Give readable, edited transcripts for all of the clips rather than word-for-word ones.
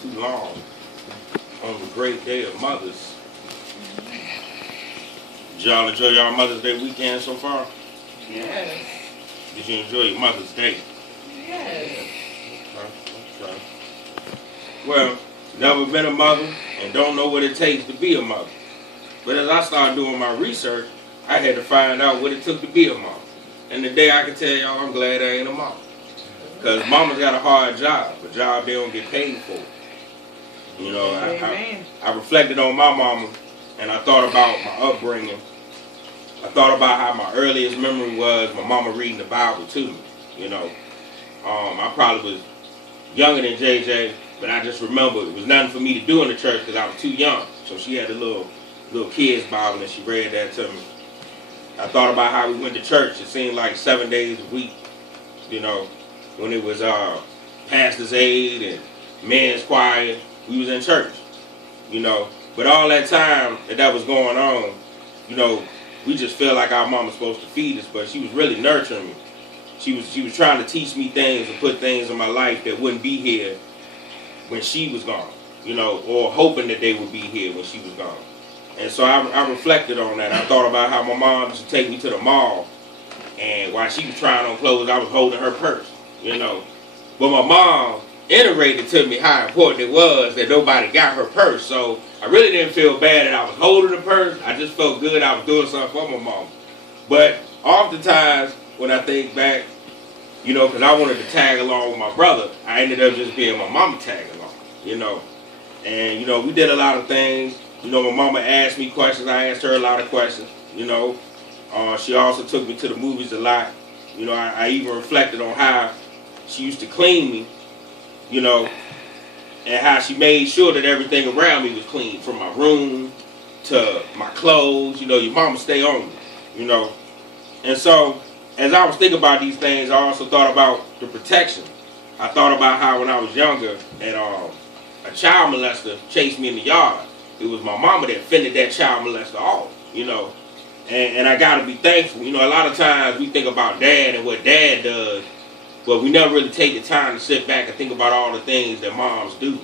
too long on the great day of mothers. Did y'all enjoy y'all Mother's Day weekend so far? Yes. Did you enjoy your Mother's Day? Yes. Okay. Well, never been a mother and don't know what it takes to be a mother. But as I started doing my research, I had to find out what it took to be a mom. And today I can tell y'all I'm glad I ain't a mom. Because mamas got a hard job, a job they don't get paid for. You know, I reflected on my mama and I thought about my upbringing. I thought about how my earliest memory was my mama reading the Bible to me. You know, I probably was younger than JJ, but I just remember it was nothing for me to do in the church because I was too young. So she had a little kid's Bible and she read that to me. I thought about how we went to church. It seemed like 7 days a week, you know, when it was pastor's aid and men's choir, we was in church, you know. But all that time that was going on, you know, we just felt like our mom was supposed to feed us, but she was really nurturing me. She was trying to teach me things and put things in my life that wouldn't be here when she was gone, you know, or hoping that they would be here when she was gone. And so I reflected on that. I thought about how my mom used to take me to the mall, and while she was trying on clothes, I was holding her purse, you know. But my mom iterated to me how important it was that nobody got her purse. So I really didn't feel bad that I was holding the purse. I just felt good I was doing something for my mom. But oftentimes, when I think back, you know, because I wanted to tag along with my brother, I ended up just being my mama tagging along, you know. And, you know, we did a lot of things. You know, my mama asked me questions. I asked her a lot of questions, you know. She also took me to the movies a lot. You know, I even reflected on how she used to clean me, you know, and how she made sure that everything around me was clean, from my room to my clothes. You know, your mama stay on me, you know. And so, as I was thinking about these things, I also thought about the protection. I thought about how when I was younger and a child molester chased me in the yard, it was my mama that fended that child molester off, you know. And I got to be thankful. You know, a lot of times we think about dad and what dad does, but we never really take the time to sit back and think about all the things that moms do.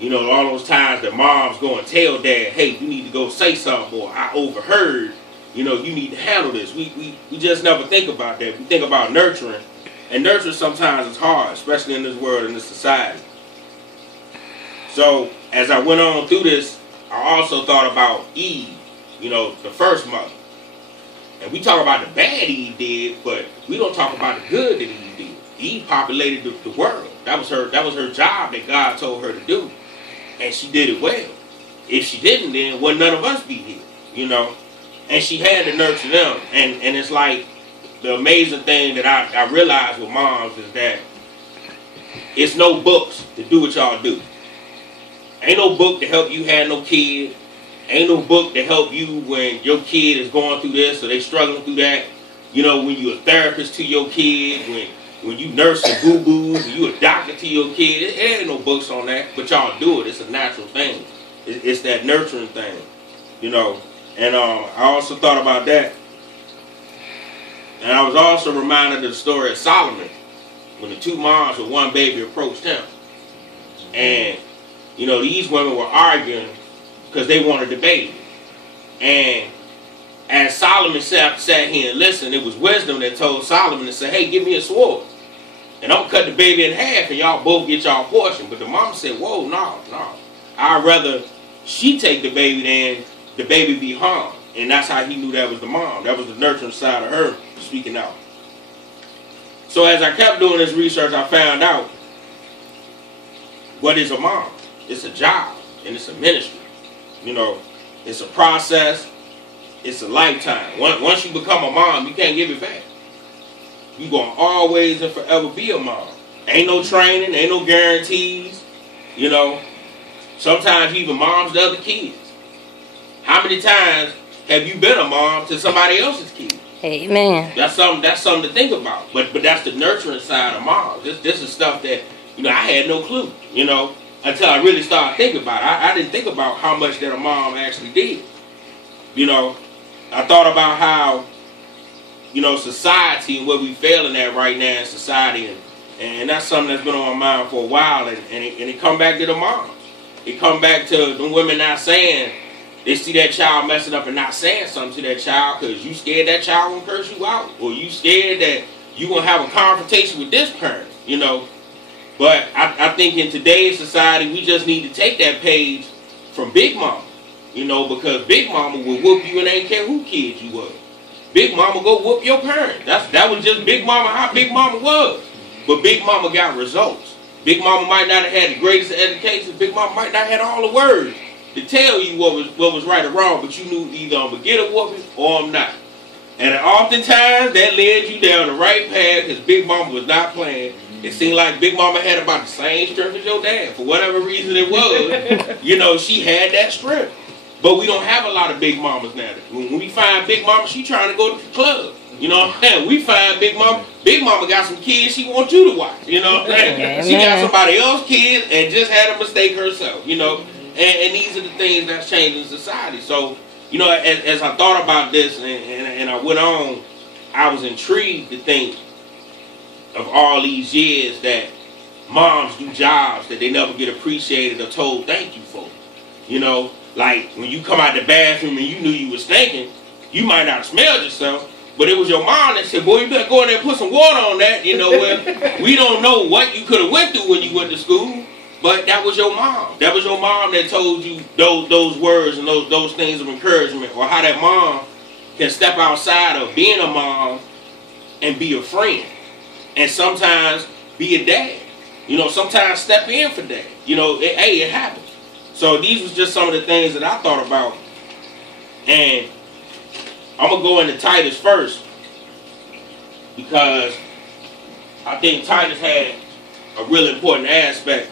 You know, all those times that moms go and tell dad, hey, you need to go say something, or I overheard, you know, you need to handle this. We just never think about that. We think about nurturing. And nurturing sometimes is hard, especially in this world, in this society. So, as I went on through this, I also thought about Eve, you know, the first mother. And we talk about the bad Eve did, but we don't talk about the good that Eve did. Eve populated the world. That was her job that God told her to do. And she did it well. If she didn't, then wouldn't none of us be here, you know. And she had to nurture them. And it's like the amazing thing that I realized with moms is that it's no books to do what y'all do. Ain't no book to help you have no kid. Ain't no book to help you when your kid is going through this or they struggling through that. You know, when you're a therapist to your kid, when you nurse the boo-boos, and you a doctor to your kid, there ain't no books on that, but y'all do it. It's a natural thing. It's that nurturing thing, you know. And I also thought about that. And I was also reminded of the story of Solomon, when the two moms with one baby approached him. And, you know, these women were arguing because they wanted the baby. And as Solomon sat here and listened, it was wisdom that told Solomon to say, hey, give me a sword. And I'm going to cut the baby in half and y'all both get y'all portion. But the mom said, whoa, no. I'd rather she take the baby than the baby be harmed. And that's how he knew that was the mom. That was the nurturing side of her speaking out. So as I kept doing this research, I found out what is a mom. It's a job and it's a ministry. You know, it's a process. It's a lifetime. Once you become a mom, you can't give it back. You're going to always and forever be a mom. Ain't no training. Ain't no guarantees. You know, sometimes you even moms to other kids. How many times have you been a mom to somebody else's kid? Amen. That's something to think about. But that's the nurturing side of moms. This is stuff that, you know, I had no clue, you know, until I really started thinking about it. I didn't think about how much that a mom actually did. You know, I thought about how, you know, society and where we failing at right now in society, and And that's something that's been on my mind for a while, and it come back to the moms. It come back to the women not saying, they see that child messing up and not saying something to that child because you scared that child will curse you out, or you scared that you going to have a confrontation with this parent, you know. But I think in today's society, we just need to take that page from Big Mama, you know, because Big Mama will whoop you and ain't care who kid you was. Big Mama go whoop your parent. That was just Big Mama, how Big Mama was. But Big Mama got results. Big Mama might not have had the greatest education. Big Mama might not have had all the words to tell you what was right or wrong, but you knew either I'm going to get a whooping or I'm not. And oftentimes that led you down the right path because Big Mama was not playing. It seemed like Big Mama had about the same strength as your dad. For whatever reason it was, you know, she had that strength. But we don't have a lot of Big Mamas now. When we find Big Mama, she trying to go to the club. You know what I'm saying? We find Big Mama got some kids she wants you to watch. You know what I'm saying? She got somebody else's kids and just had a mistake herself, you know. And these are the things that's changing society. So, you know, as I thought about this and I went on, I was intrigued to think of all these years that moms do jobs that they never get appreciated or told thank you for. You know, like when you come out the bathroom and you knew you was stinking, you might not have smelled yourself, but it was your mom that said, boy, you better go in there and put some water on that. You know, we don't know what you could have went through when you went to school, but that was your mom. That was your mom that told you those words and those things of encouragement, or how that mom can step outside of being a mom and be a friend. And sometimes be a dad. You know, sometimes step in for dad. You know, it happens. So these was just some of the things that I thought about. And I'm going to go into Titus first, because I think Titus had a really important aspect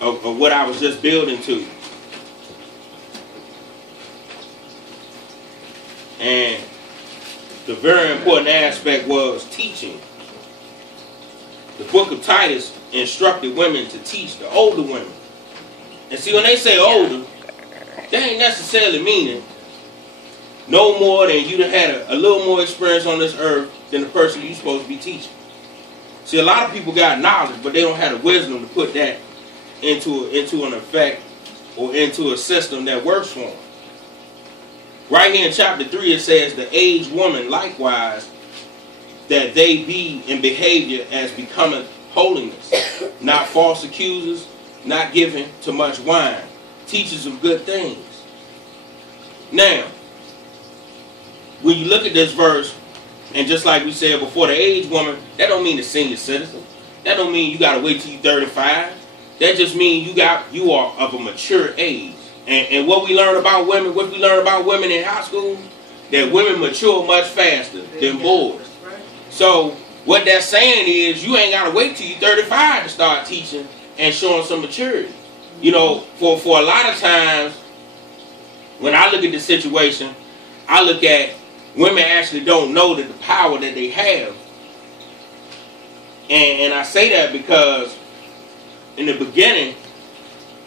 of what I was just building to. And the very important aspect was teaching. The book of Titus instructed women to teach the older women. And see, when they say older, they ain't necessarily meaning no more than you done had a little more experience on this earth than the person you're supposed to be teaching. See, a lot of people got knowledge, but they don't have the wisdom to put that into an effect or into a system that works for them. Right here in chapter 3, it says, the aged woman likewise, that they be in behavior as becoming holiness, not false accusers, not given to much wine, teachers of good things. Now, when you look at this verse, and just like we said before, the aged woman, that don't mean the senior citizen. That don't mean you got to wait till you're 35. That just means you are of a mature age. And what we learn about women, in high school, that women mature much faster than boys. So what that's saying is you ain't got to wait till you're 35 to start teaching and showing some maturity. You know, for a lot of times, when I look at this situation, I look at women actually don't know the power that they have. And I say that because in the beginning,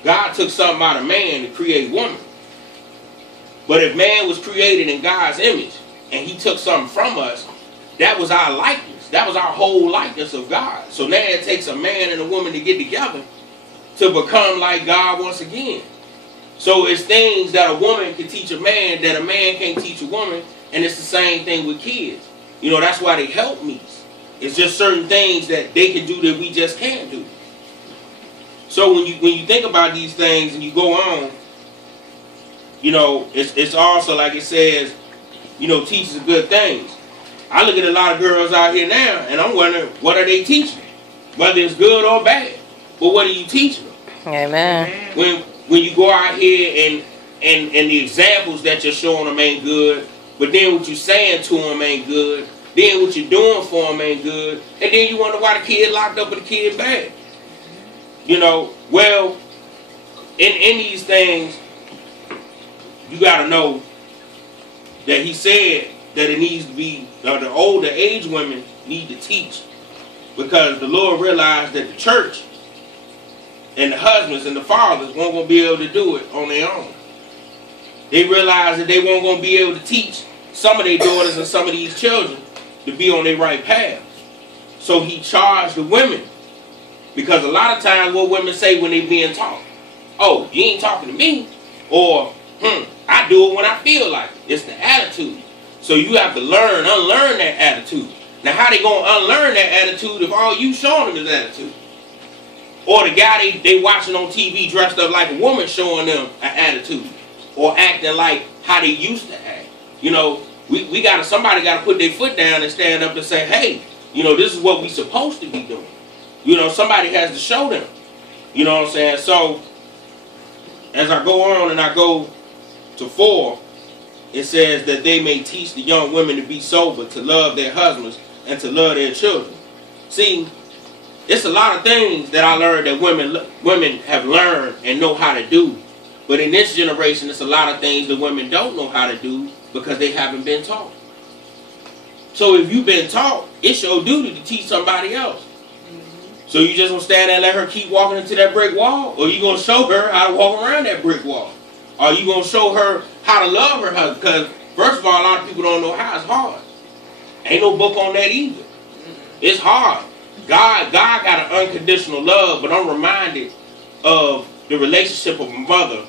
God took something out of man to create woman. But if man was created in God's image and he took something from us, that was our likeness. That was our whole likeness of God. So now it takes a man and a woman to get together to become like God once again. So it's things that a woman can teach a man that a man can't teach a woman. And it's the same thing with kids. You know, that's why they help me. It's just certain things that they can do that we just can't do. So when you think about these things and you go on, you know, it's also like it says, you know, teaches good things. I look at a lot of girls out here now and I'm wondering, what are they teaching? Whether it's good or bad. But what are you teaching them? Amen. When you go out here and the examples that you're showing them ain't good, but then what you're saying to them ain't good, then what you're doing for them ain't good, and then you wonder why the kid locked up and the kid bad. You know, well, in these things, you got to know that he said that it needs to be, the older age women need to teach, because the Lord realized that the church and the husbands and the fathers weren't going to be able to do it on their own. They realized that they weren't going to be able to teach some of their daughters and some of these children to be on their right path. So he charged the women. Because a lot of times what women say when they being taught, oh, you ain't talking to me. Or, I do it when I feel like it. It's the attitude. So you have to unlearn that attitude. Now how they going to unlearn that attitude if all you showing them is attitude? Or the guy they watching on TV dressed up like a woman showing them an attitude. Or acting like how they used to act. You know, somebody got to put their foot down and stand up and say, hey, you know, this is what we supposed to be doing. You know, somebody has to show them. You know what I'm saying? So, as I go on and I go to 4, it says that they may teach the young women to be sober, to love their husbands, and to love their children. See, it's a lot of things that I learned that women have learned and know how to do. But in this generation, it's a lot of things that women don't know how to do because they haven't been taught. So if you've been taught, it's your duty to teach somebody else. So you just going to stand there and let her keep walking into that brick wall? Or you going to show her how to walk around that brick wall? Or you going to show her how to love her husband? Because first of all, a lot of people don't know how. It's hard. Ain't no book on that either. It's hard. God got an unconditional love, but I'm reminded of the relationship of a mother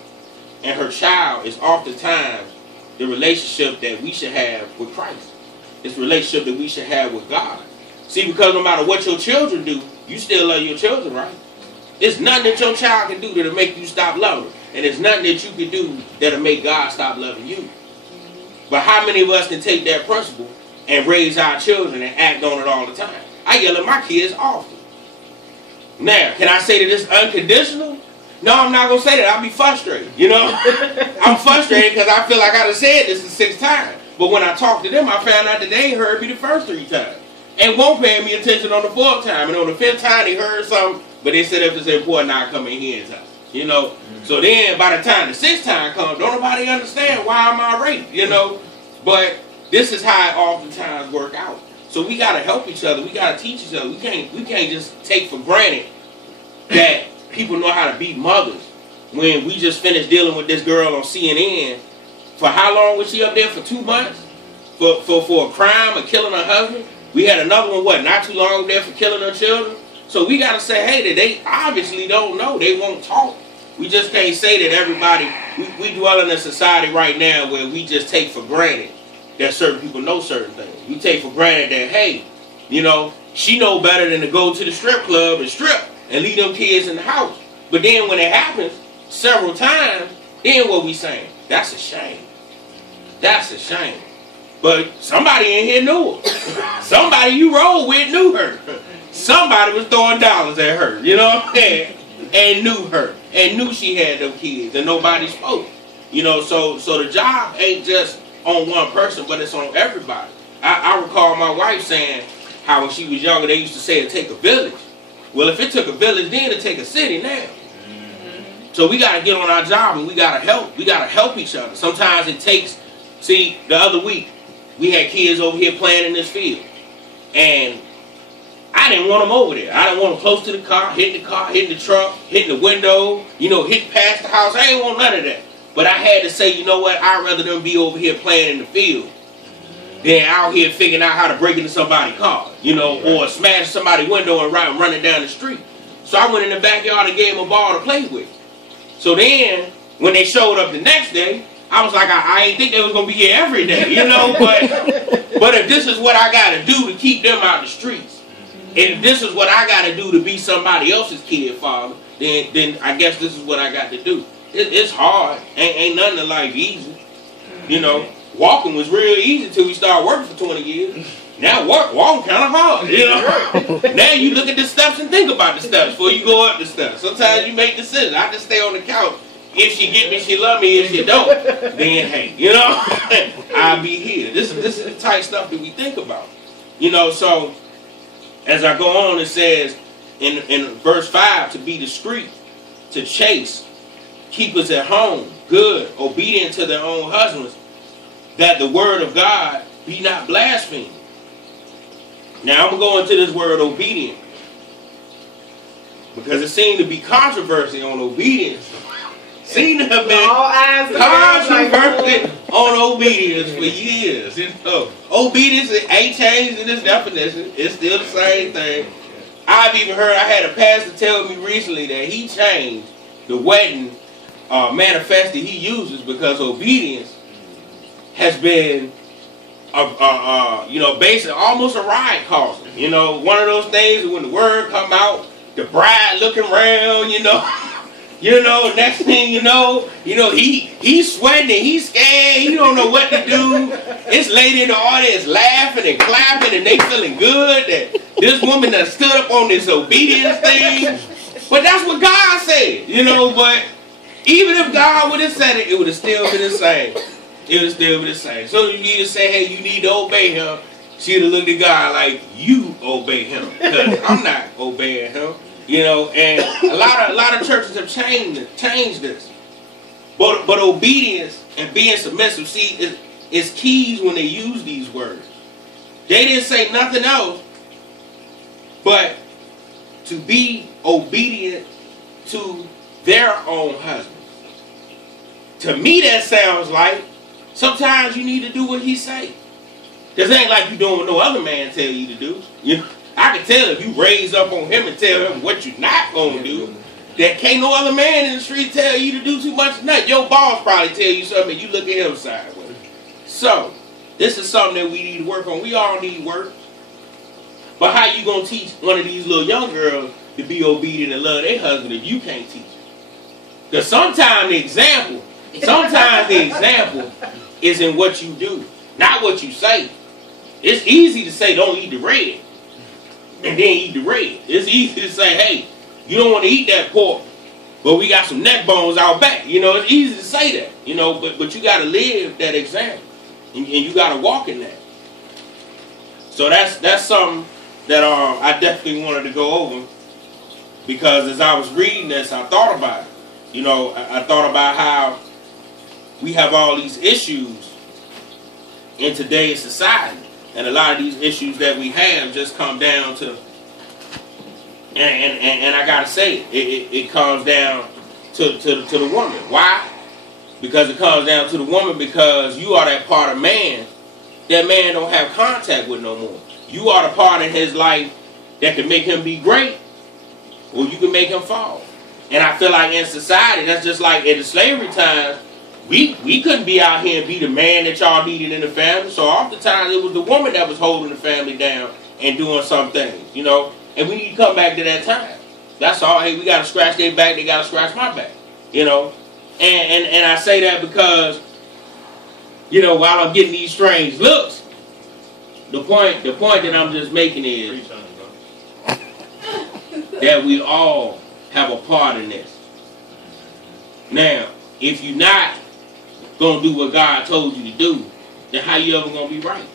and her child is oftentimes the relationship that we should have with Christ. It's the relationship that we should have with God. See, because no matter what your children do, you still love your children, right? There's nothing that your child can do that'll make you stop loving them. And there's nothing that you can do that'll make God stop loving you. But how many of us can take that principle and raise our children and act on it all the time? I yell at my kids often. Now, can I say that it's unconditional? No, I'm not going to say that. I'll be frustrated, you know? I'm frustrated because I feel like I done said this the 6th time. But when I talked to them, I found out that they ain't heard me the first 3 times. And won't pay me attention on the 4th time. And on the 5th time, they heard something, but they said if it's important, I'll come in here and tell. You know? So then, by the time the 6th time comes, don't nobody understand why I'm irate, you know? But this is how it oftentimes work out. So we got to help each other. We got to teach each other. We can't just take for granted that people know how to be mothers. When we just finished dealing with this girl on CNN, for how long was she up there? For 2 months? For a crime of killing her husband? We had another one, not too long there for killing her children. So we got to say, hey, that they obviously don't know. They won't talk. We just can't say that everybody, we dwell in a society right now where we just take for granted that certain people know certain things. We take for granted that, hey, you know, she know better than to go to the strip club and strip and leave them kids in the house. But then when it happens several times, then what we saying? That's a shame. That's a shame. But somebody in here knew her. Somebody you rolled with knew her. Somebody was throwing dollars at her, you know what I'm saying? And knew her. And knew she had them kids. And nobody spoke. You know, so the job ain't just on one person, but it's on everybody. I recall my wife saying how when she was younger, they used to say it take a village. Well, if it took a village then, it take a city now. So we got to get on our job and we got to help. We got to help each other. Sometimes it takes, see, the other week, we had kids over here playing in this field. And I didn't want them over there. I didn't want them close to the car, hitting the truck, hitting the window, you know, hitting past the house. I didn't want none of that. But I had to say, you know what, I'd rather them be over here playing in the field than out here figuring out how to break into somebody's car, you know, or smash somebody's window and running down the street. So I went in the backyard and gave them a ball to play with. So then, when they showed up the next day, I was like, I ain't think they was going to be here every day, you know, but if this is what I got to do to keep them out the streets, and if this is what I got to do to be somebody else's kid, father, then I guess this is what I got to do. It's hard. Ain't nothing in life easy. You know, walking was real easy until we started working for 20 years. Now walking kind of hard, you know. Now you look at the steps and think about the steps before you go up the steps. Sometimes you make decisions. I just stay on the couch. If she get me, she love me. If she don't, then hey, you know, I'll be here. This is the type stuff that we think about. You know, so as I go on, it says in verse 5, to be discreet, to chase, keepers at home, good, obedient to their own husbands, that the word of God be not blasphemed. Now I'm going to go into this word obedient, because it seemed to be controversy on obedience Seem to have been All eyes controversial on obedience for years. You know, obedience ain't changed in its definition. It's still the same thing. I've even heard, I had a pastor tell me recently that he changed the wedding manifesto he uses because obedience has been, you know, basically almost a riot causer. You know, one of those things when the word come out, the bride looking around, you know. You know, next thing you know, he's sweating and he's scared. He don't know what to do. It's lady in the audience laughing and clapping and they feeling good that this woman done stood up on this obedience thing. But that's what God said, you know. But even if God would have said it, it would have still been the same. It would have still been the same. So you need to say, hey, you need to obey him. She'd have looked at God like, you obey him. Because I'm not obeying him. You know, and a lot of churches have changed this. But obedience and being submissive, see, is keys when they use these words. They didn't say nothing else but to be obedient to their own husbands. To me, that sounds like sometimes you need to do what he say. Because it ain't like you doing what no other man tell you to do. You know? I can tell if you raise up on him and tell him what you're not going to do, that can't no other man in the street tell you to do too much. Nothing. Your boss probably tell you something and you look at him sideways. So, this is something that we need to work on. We all need work. But how you going to teach one of these little young girls to be obedient and love their husband if you can't teach them? Because sometimes the example is in what you do, not what you say. It's easy to say don't eat the red. And then eat the red. It's easy to say, hey, you don't want to eat that pork, but we got some neck bones out back. You know, it's easy to say that. You know, but you got to live that example, and you got to walk in that. So that's something that I definitely wanted to go over, because as I was reading this, I thought about it. You know, I thought about how we have all these issues in today's society. And a lot of these issues that we have just come down to, and I gotta say, it comes down to the woman. Why? Because it comes down to the woman because you are that part of man that man don't have contact with no more. You are the part in his life that can make him be great, or you can make him fall. And I feel like in society, that's just like in the slavery times, we couldn't be out here and be the man that y'all needed in the family. So oftentimes it was the woman that was holding the family down and doing some things, you know. And we need to come back to that time. That's all. Hey, we got to scratch their back. They got to scratch my back, you know. And I say that because, you know, while I'm getting these strange looks, the point that I'm just making is that we all have a part in this. Now, if you're not going to do what God told you to do, then how you ever going to be right?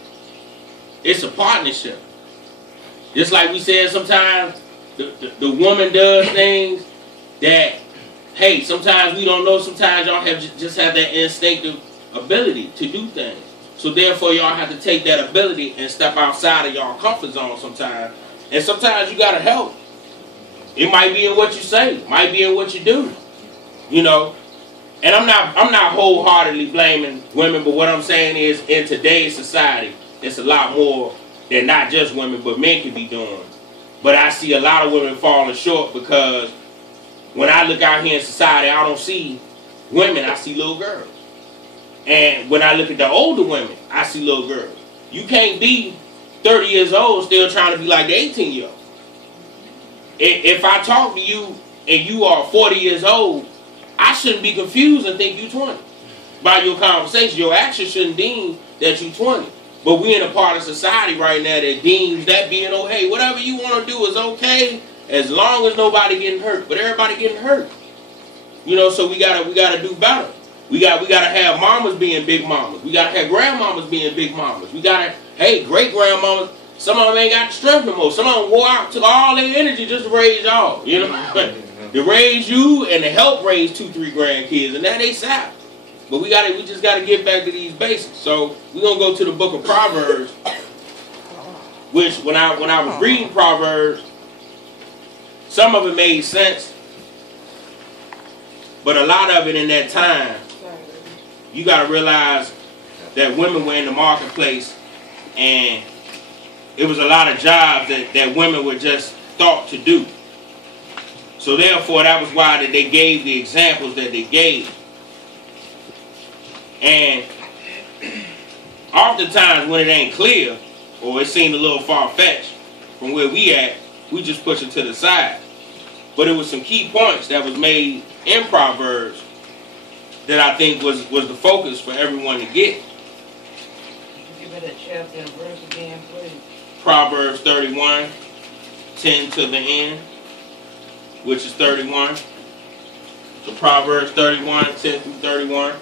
It's a partnership. Just like we said, sometimes the woman does things that, hey, sometimes we don't know. Sometimes y'all just have that instinctive ability to do things. So therefore, y'all have to take that ability and step outside of y'all comfort zone sometimes. And sometimes you got to help. It might be in what you say. It might be in what you do. You know. And I'm not wholeheartedly blaming women, but what I'm saying is in today's society, it's a lot more than not just women, but men can be doing. But I see a lot of women falling short because when I look out here in society, I don't see women, I see little girls. And when I look at the older women, I see little girls. You can't be 30 years old still trying to be like the 18-year-old. If I talk to you and you are 40 years old, I shouldn't be confused and think you're 20. By your conversation, your actions shouldn't deem that you're 20. But we're in a part of society right now that deems that being, oh, hey, whatever you want to do is okay as long as nobody getting hurt. But everybody getting hurt. You know, so we gotta do better. We gotta have mamas being big mamas. We gotta have grandmamas being big mamas. We gotta, hey, great grandmamas. Some of them ain't got the strength no more. Some of them wore out, took all their energy just to raise y'all. You know. To raise you and to help raise 2-3 grandkids, and now they sad. But we just gotta get back to these basics. So we're gonna go to the book of Proverbs, which when I was reading Proverbs, some of it made sense, But a lot of it in that time, you got to realize that women were in the marketplace, and it was a lot of jobs that women were just thought to do. So therefore, that was why that they gave the examples that they gave. And oftentimes when it ain't clear, or it seemed a little far-fetched from where we at, we just push it to the side. But it was some key points that was made in Proverbs that I think was the focus for everyone to get. Give me that chapter and verse again, please. Proverbs 31, 10 to the end, which is 31. So Proverbs 31, 10 through 31.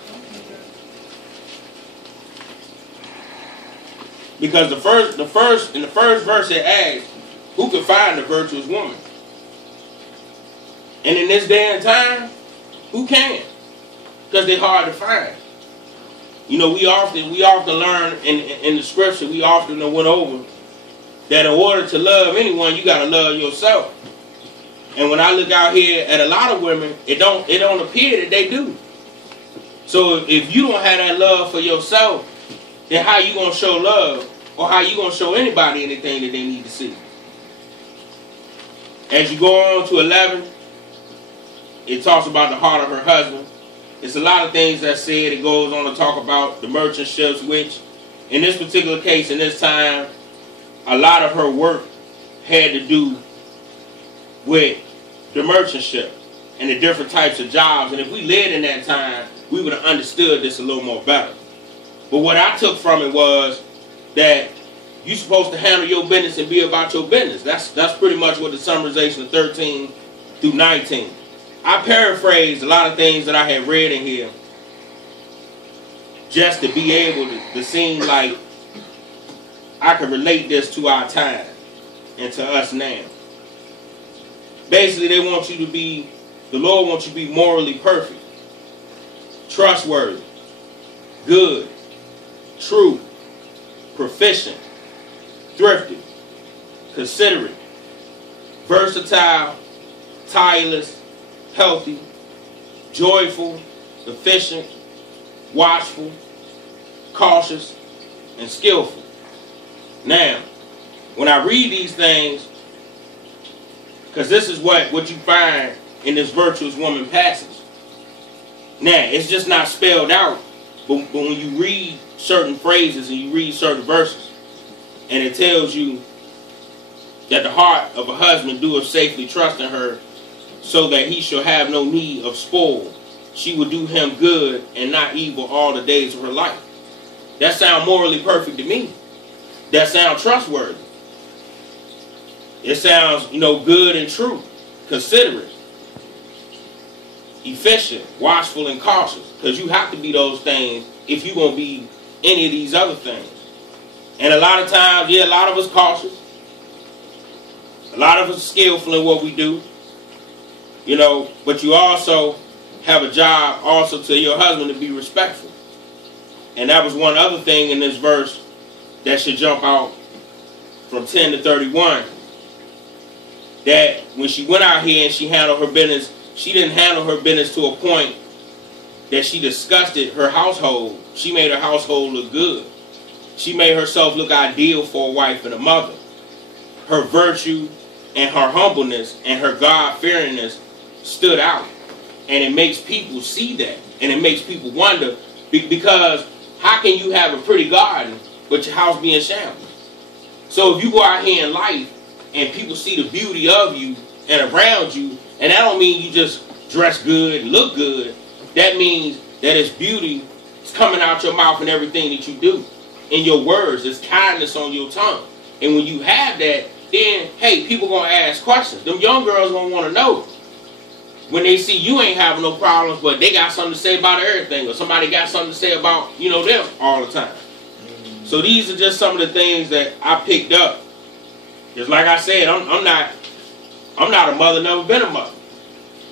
Because in the first verse it asks, who could find a virtuous woman? And in this day and time, who can? Because they're hard to find. You know, we often learn in the scripture, we often went over that in order to love anyone, you got to love yourself. And when I look out here at a lot of women, it don't appear that they do. So if you don't have that love for yourself, then how you going to show love, or how you going to show anybody anything that they need to see? As you go on to 11, it talks about the heart of her husband. It's a lot of things that said. It goes on to talk about the merchant ships, which in this particular case, in this time, a lot of her work had to do with the merchant ship and the different types of jobs. And if we lived in that time, we would have understood this a little more better. But what I took from it was that you're supposed to handle your business and be about your business. That's pretty much what the summarization of 13 through 19. I paraphrased a lot of things that I had read in here just to be able to seem like I could relate this to our time and to us now. Basically, they want you to be, the Lord wants you to be morally perfect, trustworthy, good, true, proficient, thrifty, considerate, versatile, tireless, healthy, joyful, efficient, watchful, cautious, and skillful. Now, when I read these things, because this is what you find in this virtuous woman passage. Now, it's just not spelled out, but when you read certain phrases and you read certain verses, and it tells you that the heart of a husband doeth safely trust in her, so that he shall have no need of spoil. She will do him good and not evil all the days of her life. That sounds morally perfect to me. That sounds trustworthy. It sounds, good and true, considerate, efficient, watchful, and cautious. Because you have to be those things if you're going to be any of these other things. And a lot of times, a lot of us cautious. A lot of us skillful in what we do. But you also have a job also to your husband to be respectful. And that was one other thing in this verse that should jump out from 10 to 31. That when she went out here and she handled her business, she didn't handle her business to a point that she disgusted her household. She made her household look good. She made herself look ideal for a wife and a mother. Her virtue and her humbleness and her God-fearingness stood out. And it makes people see that. And it makes people wonder, because how can you have a pretty garden but your house be in shambles? So if you go out here in life and people see the beauty of you and around you, and that don't mean you just dress good and look good. That means that it's beauty is coming out your mouth and everything that you do. In your words, there's kindness on your tongue. And when you have that, then, hey, people going to ask questions. Them young girls going to want to know. When they see you ain't having no problems, but they got something to say about everything, or somebody got something to say about, them all the time. So these are just some of the things that I picked up. Just like I said, I'm not a mother, never been a mother.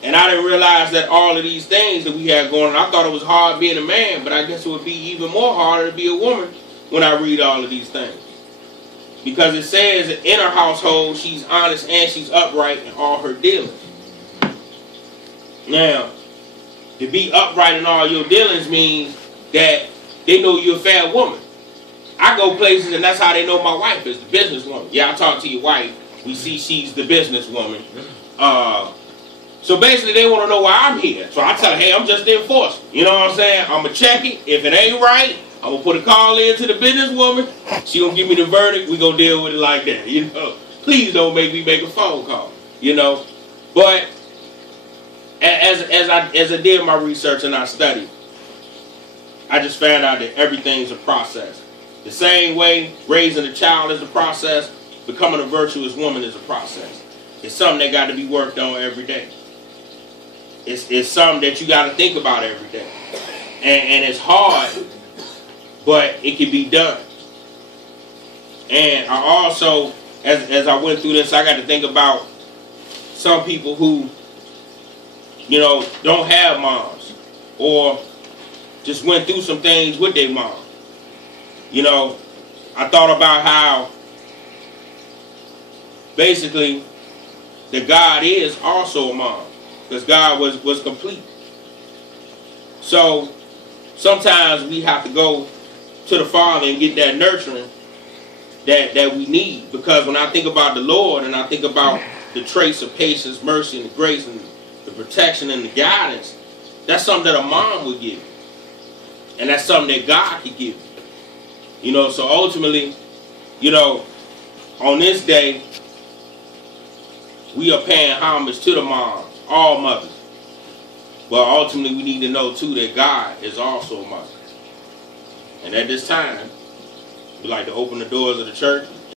And I didn't realize that all of these things that we had going on, I thought it was hard being a man, but I guess it would be even more harder to be a woman when I read all of these things. Because it says that in her household, she's honest and she's upright in all her dealings. Now, To be upright in all your dealings means that they know you're a fair woman. I go places and that's how they know my wife is the businesswoman. Yeah, I talk to your wife. We see she's the businesswoman. So basically they want to know why I'm here. So I tell her, hey, I'm just the enforcer. You know what I'm saying? I'm going to check it. If it ain't right, I'm going to put a call in to the businesswoman. She going to give me the verdict. We going to deal with it like that. You know, please don't make me make a phone call. You know, but as I did my research and I studied, I just found out that everything's a process. The same way raising a child is a process, becoming a virtuous woman is a process. It's something that got to be worked on every day. It's something that you got to think about every day. And it's hard, but it can be done. And I also, as I went through this, I got to think about some people who, you know, don't have moms or just went through some things with their mom. You know, I thought about how basically that God is also a mom because God was complete. So sometimes we have to go to the Father and get that nurturing that we need, because when I think about the Lord and I think about the traits of patience, mercy, and the grace and the protection and the guidance, that's something that a mom would give you. And that's something that God could give you. You know, so ultimately, you know, on this day, we are paying homage to the moms, all mothers. But ultimately, we need to know, too, that God is also a mother. And at this time, we like to open the doors of the church